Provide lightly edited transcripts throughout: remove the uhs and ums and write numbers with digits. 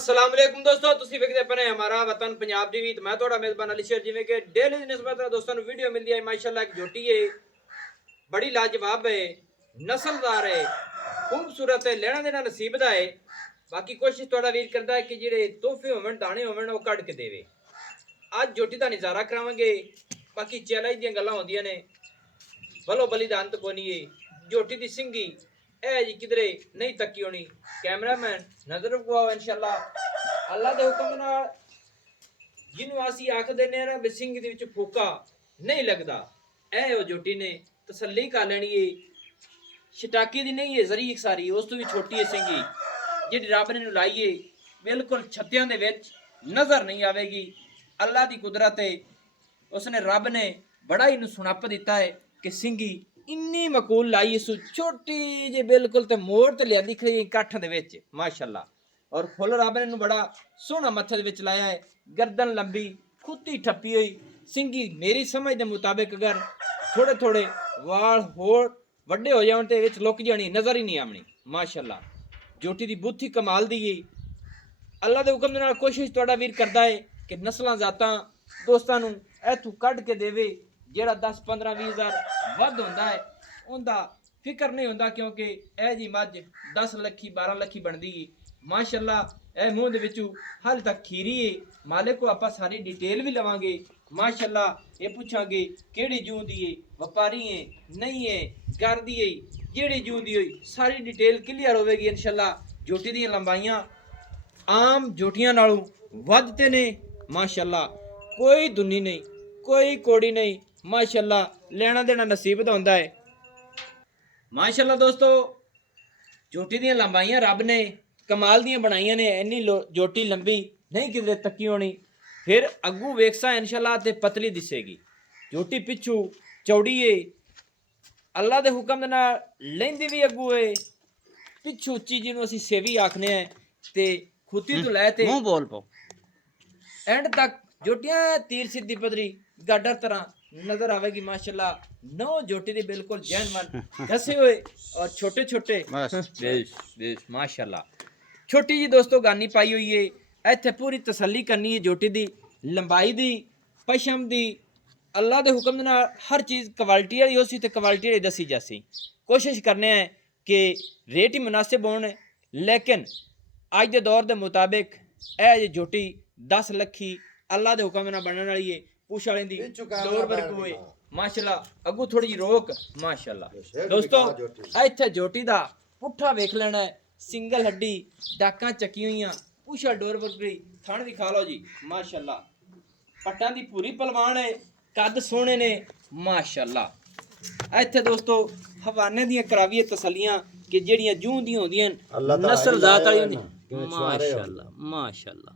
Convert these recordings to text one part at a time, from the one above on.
अस्सलाम वालेकुम दोस्तों, ਤੁਸੀਂ ਵੇਖਦੇ ਪਏ ਹਮਾਰਾ ਵਤਨ ਪੰਜਾਬ ਟੀਵੀ ਤੇ ਮੈਂ ਤੁਹਾਡਾ ਮੇਜ਼ਬਾਨ ਅਲੀ ਸ਼ੇਰ। ਜਿਵੇਂ ਕਿ ਡੇਲੀ ਦੀ ਨਿਸਬਤ ਦੋਸਤਾਂ ਨੂੰ ਵੀਡੀਓ ਮਿਲਦੀ ਹੈ ਮਾਸ਼ਾਅੱਲਾ ਇੱਕ ਝੋਟੀ ਹੈ ਬੜੀ ਲਾਜਵਾਬ ਹੈ, ਨਸਲਦਾਰ ਹੈ, ਖੂਬਸੂਰਤ ਹੈ, ਲੈਣਾ ਦੇਣਾ ਨਸੀਬ ਦਾ ਹੈ। ਬਾਕੀ ਕੋਸ਼ਿਸ਼ ਤੁਹਾਡਾ ਵੀਰ ਕਰਦਾ ਹੈ ਕਿ ਜਿਹੜੇ ਤੋਹਫੇ ਹੋਵਣ ਦਾਣੇ ਹੋਵਣ ਉਹ ਕੱਢ ਕੇ ਦੇਵੇ। ਅੱਜ ਝੋਟੀ ਦਾ ਨਜ਼ਾਰਾ ਕਰਾਵਾਂਗੇ। ਬਾਕੀ ਚੈਲੰਜ ਦੀਆਂ ਗੱਲਾਂ ਹੁੰਦੀਆਂ ਨੇ, ਬਲੋ ਬਲੀ ਦਾ ਅੰਤ ਕੋਈ ਨਹੀਂ ਹੈ। ਝੋਟੀ ਦੀ ਸਿੰਗੀ ਇਹ ਜੀ ਕਿਧਰੇ नहीं तकी होनी। कैमरामैन नजर रखवाओ इंशाल्लाह। अल्लाह दे हुक्म नाल जिन्नू असी आख देने ना भी सिंह दे विच फूका नहीं लगदा, ए ओ जोटी ने तसल्ली कर लेनी है। शटाकी दी नहीं है, जरीक सारी उस तो भी छोटी है सिंगी जिहड़ी रब ने लाई है, बिल्कुल छत्तियां दे विच नजर नहीं आवेगी। अल्लाह दी कुदरत है, उसने रब ने बड़ा ही सुनप दिता है कि सिंगी इन्नी मकूल लाई इस छोटी जी बिल्कुल ते मोड़ ते लियांदी खड़ी काठां दे विच माशाअल्लाह। और फुल रब ने बड़ा सोहना मत्थे दे विच लाया है। गर्दन लंबी खुत्ती ठप्पी हुई सिंगी मेरी समझ दे मुताबिक अगर थोड़े थोड़े वाल होर वड्डे हो जाण ते विच लुक जानी, नजर ही नहीं आवनी माशाअल्लाह। जोटी दी बुत्थी कमाल दी है। अल्लाह दे हुक्म दे नाल कोशिश तुहाडा वीर करदा है कि नस्लां जातां दोस्तां नूं इथों कढ के देवे। ਜਿਹੜਾ 10 15 20 ਹਜ਼ਾਰ ਵੱਧ ਹੁੰਦਾ ਹੈ ਉਹਦਾ ਫਿਕਰ ਨਹੀਂ ਹੁੰਦਾ, ਕਿਉਂਕਿ ਇਹ ਜੀ ਮੱਝ 10 ਲੱਖੀ 12 ਲੱਖੀ ਬਣਦੀ ਹੈ ਮਾਸ਼ਾਅੱਲਾ। ਇਹ ਮੂੰਹ ਦੇ ਵਿੱਚੋਂ ਹਾਲੇ ਤੱਕ ਖੀਰੀ ਹੈ। ਮਾਲਿਕ ਕੋ ਆਪਾਂ ਸਾਰੀ ਡਿਟੇਲ ਵੀ ਲਵਾਂਗੇ ਮਾਸ਼ਾਅੱਲਾ। ਇਹ ਪੁੱਛਾਂਗੇ ਕਿਹੜੀ ਜੂੰ ਦੀ ਹੈ, ਵਪਾਰੀ ਹੈ ਨਹੀਂ ਹੈ, ਘਰ ਦੀ ਹੈ, ਜਿਹੜੀ ਜੂੰ ਦੀ ਹੋਈ ਸਾਰੀ ਡਿਟੇਲ ਕਲੀਅਰ ਹੋਵੇਗੀ ਇਨਸ਼ਾਅੱਲਾ। ਝੋਟੀ ਦੀਆਂ ਲੰਬਾਈਆਂ ਆਮ ਝੋਟੀਆਂ ਨਾਲੋਂ ਵੱਧ ਤੇ ਨੇ ਮਾਸ਼ਾਅੱਲਾ। ਕੋਈ ਦੁਨੀ ਨਹੀਂ, ਕੋਈ ਕੋੜੀ ਨਹੀਂ माशाअल्लाह। लेना देना नसीब दा हुंदा है माशाअल्लाह। दोस्तों झोटी दी लंबाइयां रब ने कमाल दियां बनाइयां ने। इन्नी झोटी लंबी नहीं किधरे तकी होनी। फिर अगू वेखसा इंशाअल्लाह ते पतली दिसेगी। झोटी पिछू चौड़ी है, अल्लाह दे हुक्म दे नाल लैंदी भी अगू है, पिछू उच्ची जिन्हों असीं सेवी आखने हैं ते खुती तो लै ते मुंह बोल पाओ एंड तक झोटियां तीर सीधी पदरी गाडर तरह नजर आवेगी माशाअल्लाह। 9 जोटी दी बिल्कुल जैनवन धसे हुए और छोटे छोटे माशाअल्लाह। छोटी जी दोस्तों गानी पाई हुई है। इत्थे पूरी तसल्ली करनी है जोटी दी लंबाई दी, पशम दी। अल्लाह दे हुक्म नाल हर चीज़ क्वालिटी वाली होसी ते क्वालिटी वाली दसी जासी। कोशिश करने हैं कि रेट ही मुनासिब होने, लेकिन अज दे दौर दे मुताबिक यह जोटी 10 लखी अल्लाह दे हुक्म नाल बनने वाली है। पूछ वाले दी दौर वर्ग हुए माशाअल्लाह। अगू थोड़ी जी रोक माशाअल्लाह। दोस्तों इत्थे जोटी दा पुट्ठा वेख लेना है, सिंगल हड्डी डाकां चकी हुई, पूछा डोर वर्गी थण भी खा लो जी माशाअल्लाह। पट्टां दी पूरी पलवान है, कद सोहणे ने माशाअल्लाह। इत्थे दोस्तों हवाने दियां करावीए तसलियां कि जेड़ियां जूं दियां होंदियां नस्ल जात वाली होंदी माशाअल्लाह माशाअल्लाह।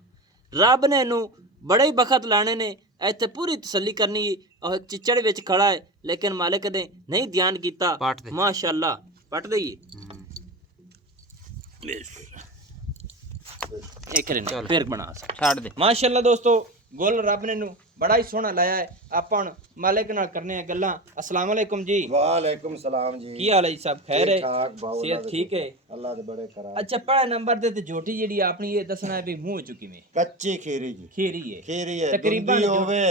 रब ने इनू बड़े ही बखत लाने ने। ਇੱਥੇ ਪੂਰੀ ਤਸੱਲੀ ਕਰਨੀ और चिचड़ विच खड़ा है, लेकिन मालिक ने नहीं ध्यान किया माशाअल्लाह। पट दईए फिर बना छाड़ दे माशाअल्लाह। दोस्तों गुल रब ने बड़ा ही सोहना लाया है। आपां मालिक नाल करने हैं गल्लां। अस्सलाम वालेकुम जी। वालेकुम सलाम जी। की हाल है सब? खैर है, सेहत ठीक है? अल्लाह दे बड़े कराम। अच्छा पहले नंबर ते जोटी जेडी आपनी ये दसना है भी मुंह चुकी में कच्ची खीरी जी। खीरी है तकरीबन होवे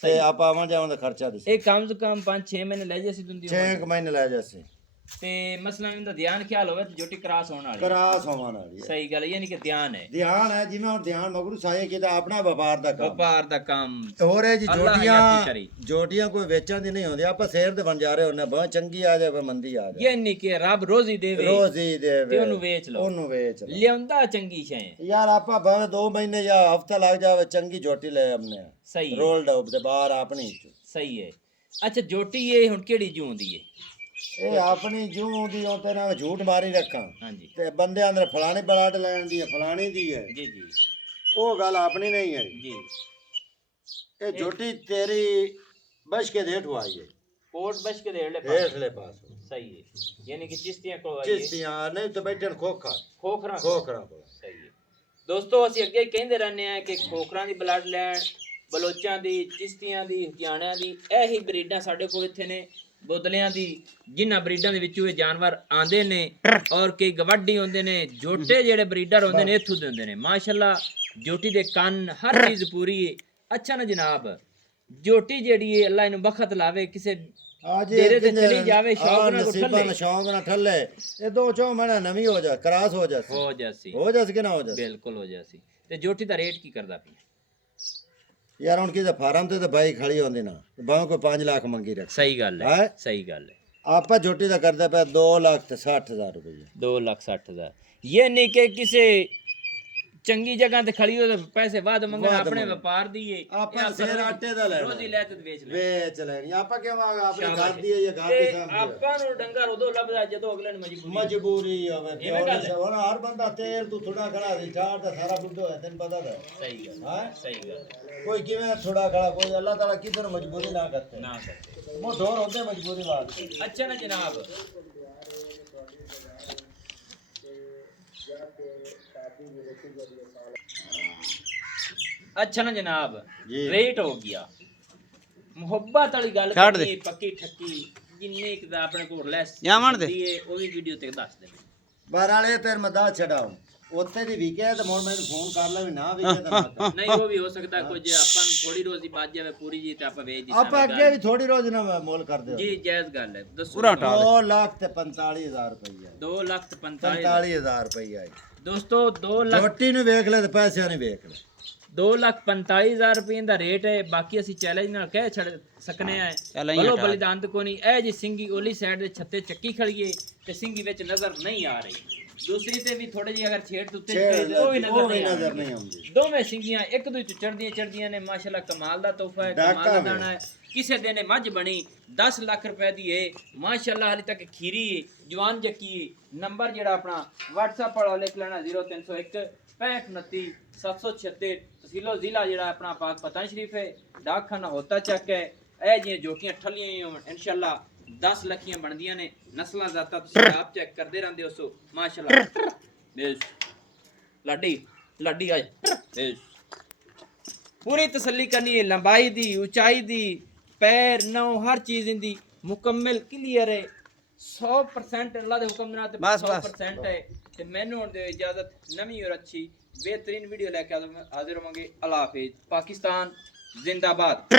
ते आप आवन जावन दा खर्चा दिस एक कम से कम 5-6 महीने ले जैसी दुंदी 6 महीने ले जैसे ते मसला इंदा ध्यान ख्याल होवे ते जोटी क्रॉस होने वाली क्रॉस होवन वाली सही गल है, यानी कि ध्यान है जिवें हुन ध्यान मगरू साये कीता अपना व्यापार दा काम और है जी। जोटियां कोई वेचण दी नहीं होंदी। आप शेर दे बन जा रहे होने बहुत चंगी आ जाए मंदी आ जाए, यानी कि रब रोजी देवे ते ओनु वेच लो लियांदा चंगी शे यार। आपा भावे 2 महीने या हफ्ता लग जावे चंगी जोटी ले हमने सही रोल्ड अप दे बाहर अपनी सही है। अच्छा जोटी ये हुन केड़ी जूं दी है? ਇਹ ਆਪਣੀ ਜੂੰ ਦੀ ਉਹ ਤੇ ਨਾ ਝੂਠ ਮਾਰੀ ਰੱਖਾਂ ਹਾਂਜੀ ਤੇ ਬੰਦੇ ਅੰਦਰ ਫਲਾਣੀ ਬਲਾਟ ਲੈਣ ਦੀ ਹੈ ਫਲਾਣੀ ਦੀ ਹੈ ਜੀ ਜੀ ਉਹ ਗੱਲ ਆਪਣੀ ਨਹੀਂ ਹੈ ਜੀ। ਇਹ ਝੋਟੀ ਤੇਰੀ ਬਸ਼ ਕੇ ਦੇਠ ਆਈ ਹੈ, ਕੋਟ बच के हेठले पास सही है, यानी कि चिश्तियां को आई है। चिश्तियां नहीं तो बैठन खोखरा सही है। दोस्तों ਅਸੀਂ ਅੱਗੇ ਕਹਿੰਦੇ ਰਹਿੰਦੇ ਆ ਕਿ ਖੋਖਰਾਂ ਦੀ ਬਲੱਡ ਲੈਣ, ਬਲੋਚਾਂ ਦੀ, ਚਿਸ਼ਤੀਆਂ ਦੀ, ਹਰਿਆਣਿਆਂ ਦੀ ਇਹੀ ਬਰੀਡਾਂ ਸਾਡੇ ਕੋਲ ਇੱਥੇ ਨੇ ਬੋਦਲਿਆਂ ਦੀ ਜਿਨ੍ਹਾਂ ਬਰੀਡਾਂ ਦੇ ਵਿੱਚੋਂ ਇਹ ਜਾਨਵਰ ਆਂਦੇ ਨੇ ਔਰ ਕਈ ਗਵਾਡੀ ਹੁੰਦੇ ਨੇ ਜੋਟੇ ਜਿਹੜੇ ਬਰੀਡਰ ਹੁੰਦੇ ਨੇ ਇੱਥੋਂ ਦੇ ਹੁੰਦੇ ਨੇ ਮਾਸ਼ਾਅੱਲਾ ਜੋਟੀ ਦੇ ਕੰਨ ਹਰ ਚੀਜ਼ ਪੂਰੀ ਹੈ ਅੱਛਾ ਨਾ ਜਨਾਬ ਜੋਟੀ ਜਿਹੜੀ ਹੈ ਅੱਲਾ ਇਹਨੂੰ ਬਖਤ ਲਾਵੇ ਕਿਸੇ आज डेरे ते चली जावे शौक ना को नसीबा ठल्ले न शौक न ठल्ले ये 2 महीना नवी हो जा क्रास हो जा हो जासी कि ना हो जा बिल्कुल हो जासी ते जोटी दा रेट की करदा पिया यार उनकी तो फार्म ते भाई खड़ी होंदी ना भाव को 5 लाख मंगी रख सही गल है है सही गल है आपा जोटी दा करदा पे 2,60,000 रुपए 2,60,000 ये नहीं कि किसे ਚੰਗੀ ਜਗ੍ਹਾ ਤੇ ਖੜੀ ਹੋ ਤੇ ਪੈਸੇ ਵੱਧ ਮੰਗਣ ਆਪਣੇ ਵਪਾਰ ਦੀ ਏ ਆਪਾਂ ਸ਼ੇਰ ਆਟੇ ਦਾ ਲੈਣਾ ਰੋਜ਼ੀ ਲੈ ਤੇ ਵੇਚ ਲੈ ਵੇਚ ਲੈਣੀ ਆਪਾਂ ਕਿਉਂ ਆਪਣੇ ਘਰ ਦੀ ਹੈ ਜਾਂ ਘਰ ਦੀ ਸਾਹਮਣੇ ਆਪਾਂ ਨੂੰ ਡੰਗਰ ਉਦੋਂ ਲੱਭਦਾ ਜਦੋਂ ਅਗਲੇ ਨੂੰ ਮਜਬੂਰੀ ਹੋਵੇ ਹੁਣ ਹਰ ਬੰਦਾ ਤੇਲ ਤੂੰ ਥੋੜਾ ਖੜਾ ਦੀ ਚਾਰ ਤਾਂ ਸਾਰਾ ਬੁੱਢਾ ਹੋਇਆ ਤੈਨੂੰ ਪਤਾ ਤਾਂ ਸਹੀ ਗੱਲ ਹੈ ਸਹੀ ਗੱਲ ਕੋਈ ਕਿਵੇਂ ਥੋੜਾ ਖੜਾ ਕੋਈ ਅੱਲਾਹ ਤਾਲਾ ਕਿਧਰ ਮਜਬੂਰੀ ਨਾ ਕਰਤੇ ਨਾ ਕਰਦੇ ਉਹ ਢੋਰ ਹੁੰਦੇ ਮਜਬੂਰੀ ਵਾਸਤੇ ਅੱਛਾ ਨਾ ਜਨਾਬ अच्छा ना जनाब रेट हो गया मुहब्बत वाली गल करनी पक्की ठक्की जिन्ने एक दा अपने कोल लेस जावण दे ओ भी वीडियो ते दस दे बहरहाल तेरे मैं दस छड़ाऊं ਉੱਤੇ ਦੀ ਵਿਕਿਆ ਤਾਂ ਹੁਣ ਮੈਨੂੰ ਫੋਨ ਕਰ ਲੈ ਵੀ ਨਾ ਵਿਕਿਆ ਤਾਂ ਨਹੀਂ ਉਹ ਵੀ ਹੋ ਸਕਦਾ ਕੁਝ ਆਪਾਂ ਨੂੰ ਥੋੜੀ ਰੋਜ਼ੀ ਬਾਜ ਜਾਵੇ ਪੂਰੀ ਜੀ ਤੇ ਆਪਾਂ ਵੇਚ ਦੀ ਆਪਾਂ ਅੱਗੇ ਵੀ ਥੋੜੀ ਰੋਜ਼ ਨਾ ਮੁੱਲ ਕਰਦੇ ਹੋ ਜੀ ਜਾਇਜ਼ ਗੱਲ ਹੈ ਦੱਸੋ ਪੂਰਾ 2,45,000 ਰੁਪਏ 2,45,000 ਰੁਪਏ ਦੋਸਤੋ 2 ਲੱਖ ਰੋਟੀ ਨੂੰ ਵੇਖ ਲੈ ਤੇ ਪੈਸਿਆਂ ਨੂੰ ਵੇਖ ਲੈ 2,45,000 ਰੁਪਏ ਦਾ ਰੇਟ ਹੈ ਬਾਕੀ ਅਸੀਂ ਚੈਲੰਜ ਨਾਲ ਕਹਿ ਛੱਡ ਸਕਨੇ ਆ ਬਲੋ ਬਲੀਦਾਨ ਕੋਈ ਨਹੀਂ ਇਹ ਜੀ ਸਿੰਗੀ ਓਲੀ ਸਾਈਡ ਦੇ ਛੱਤੇ ਚੱਕੀ ਖੜੀਏ ਤੇ ਸਿੰਗੀ ਵਿੱਚ ਨਜ਼ਰ ਨਹੀਂ ਆ ਰਹੀ दूसरी ते भी थोड़े जी अगर छेड़ तुत्ते वो भी नजर नहीं आउंदी दोवें सिंगियां एक दूजे तो चढ़दियां ने माशाल्लाह कमाल दा तोहफा है कमाल दा दाना है किसे दिन मझ बनी 10 लाख रुपए दी है माशाल्लाह हाले तक खीरी है जवान जक्की है नंबर जेड़ा अपना WhatsApp वाला लिख लेना 0301 6529 776 तहसीलो जिला जेड़ा अपना पाक पतान शरीफ है डाकखाना होता चक है ए जी जोटियां ठलियां इंशाल्लाह 10 ਲੱਖੀਆਂ ਬਣਦੀਆਂ ਨੇ ਨਸਲਾਂ ਜ਼ਾਤਾਂ ਤੁਸੀਂ ਆਪ ਚੈੱਕ ਕਰਦੇ ਰਹਿੰਦੇ ਹੋ ਸੋ ਮਾਸ਼ਾਅੱਲਾ ਬੇਸ਼ ਲੱਡੀ ਆ ਬੇਸ਼ ਪੂਰੀ ਤਸੱਲੀ ਕਰਨੀ ਹੈ ਲੰਬਾਈ ਦੀ ਉਚਾਈ ਦੀ ਪੈਰ ਨੌ ਹਰ ਚੀਜ਼ ਇੰਦੀ ਮੁਕੰਮਲ ਕਲੀਅਰ ਹੈ 100% ਅੱਲਾ ਦੇ ਹੁਕਮ ਨਾਲ ਤੇ 100% ਹੈ ਤੇ ਮੈਨੂੰ ਹੁਣ ਦਿਓ ਇਜਾਜ਼ਤ ਨਵੀਂ ਔਰ ਅੱਛੀ ਬਿਹਤਰੀਨ ਵੀਡੀਓ ਲੈ ਕੇ ਹਾਜ਼ਰ ਹੋਵਾਂਗੇ ਅੱਲਾ ਹਾਫਿਜ਼ ਪਾਕਿਸਤਾਨ ਜ਼ਿੰਦਾਬਾਦ